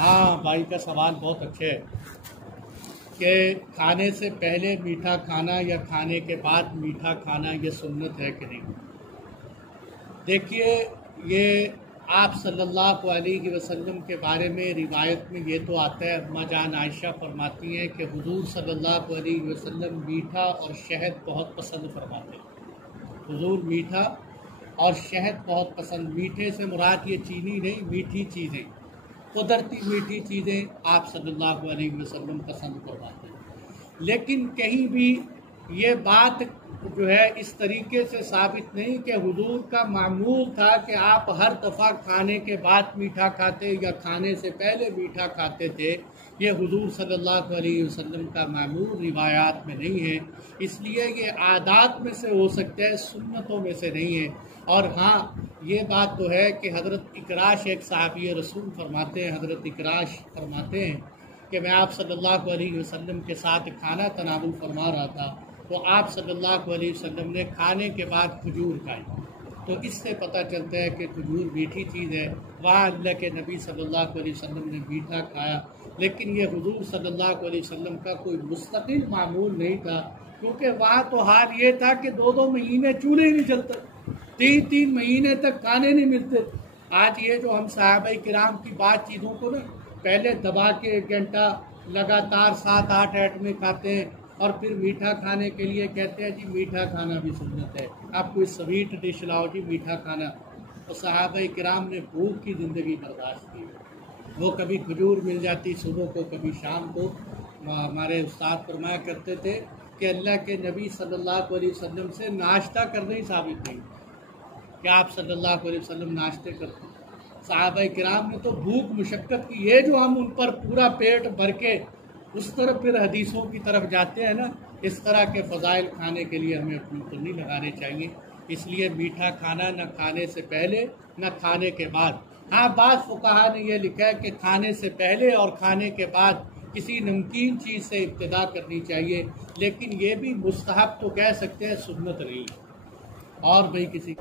ہاں بھائی کا سوال بہت اچھے ہے کہ کھانے سے پہلے میٹھا کھانا یا کھانے کے بعد میٹھا کھانا یہ سنت ہے کہ نہیں۔ دیکھیے، یہ آپ صلی اللہ علیہ وسلم کے بارے میں روایت میں یہ تو آتا ہے، اماں جان عائشہ فرماتی ہیں کہ حضور صلی اللہ علیہ وسلم میٹھا اور شہد بہت پسند فرماتے ہیں۔ حضور میٹھا اور شہد بہت پسند، میٹھے سے مراد یہ چینی نہیں، میٹھی چیزیں، قدرتی میٹھی چیزیں آپ صلی اللہ علیہ وسلم پسند فرماتے ہیں۔ لیکن کہیں بھی یہ بات جو ہے اس طریقے سے ثابت نہیں کہ حضور کا معمول تھا کہ آپ ہر دفعہ کھانے کے بعد میٹھا کھاتے یا کھانے سے پہلے میٹھا کھاتے تھے۔ یہ حضور صلی اللہ علیہ وسلم کا معمول روایات میں نہیں ہے، اس لیے یہ عادات میں سے ہو سکتا ہے، سنتوں میں سے نہیں ہے۔ اور ہاں یہ بات تو ہے کہ حضرت اکراش ایک صحابی رسول فرماتے ہیں، حضرت اکراش فرماتے ہیں کہ میں آپ صلی اللہ علیہ وسلم کے ساتھ کھانا تناول فرما رہا تھا تو آپ صلی اللہ علیہ وسلم نے کھانے کے بعد کھجور کھائی، تو اس سے پتہ چلتا ہے کہ کھجور میٹھی چیز ہے۔ وہاں اللہ کے نبی صلی اللہ علیہ وسلم نے میٹھا کھایا، لیکن یہ حضور صلی اللہ علیہ وسلم کا کوئی مستقل معمول نہیں تھا، کیونکہ وہاں تو حال یہ تھا کہ 2 مہینے چولہے ہی نہیں جلتے، 3 مہینے تک کھانے نہیں ملتے۔ آج یہ جو ہم صحابہ کرام کی بات چیزوں کو نا پہلے دبا کے 1 گھنٹہ لگاتار 7-8 آئٹمیں کھاتے ہیں اور پھر میٹھا کھانے کے لیے کہتے ہیں جی میٹھا کھانا بھی سنت ہے، آپ کوئی سویٹ ڈش لاؤ جی میٹھا کھانا۔ تو صحابہ کرام نے بھوک کی زندگی برداشت کی، وہ کبھی کھجور مل جاتی صبح کو، کبھی شام کو۔ ہمارے استاد فرمایا کرتے تھے کہ اللہ کے نبی صلی اللہ علیہ وسلم سے ناشتہ کرنا ہی ثابت نہیں کہ آپ صلی اللہ علیہ وسلم ناشتے کرتے۔ صحابہ کرام نے تو بھوک مشقت کی، یہ جو ہم ان پر پورا پیٹ بھر کے اس طرف پھر حدیثوں کی طرف جاتے ہیں نا، اس طرح کے فضائل کھانے کے لیے ہمیں اپنی کو نہیں لگانے چاہیے۔ اس لیے میٹھا کھانا نہ کھانے سے پہلے نہ کھانے کے بعد۔ ہاں بعض فقہا نے یہ لکھا ہے کہ کھانے سے پہلے اور کھانے کے بعد کسی نمکین چیز سے ابتدا کرنی چاہیے، لیکن یہ بھی مستحب تو کہہ سکتے ہیں، سنت نہیں۔ اور بھائی کسی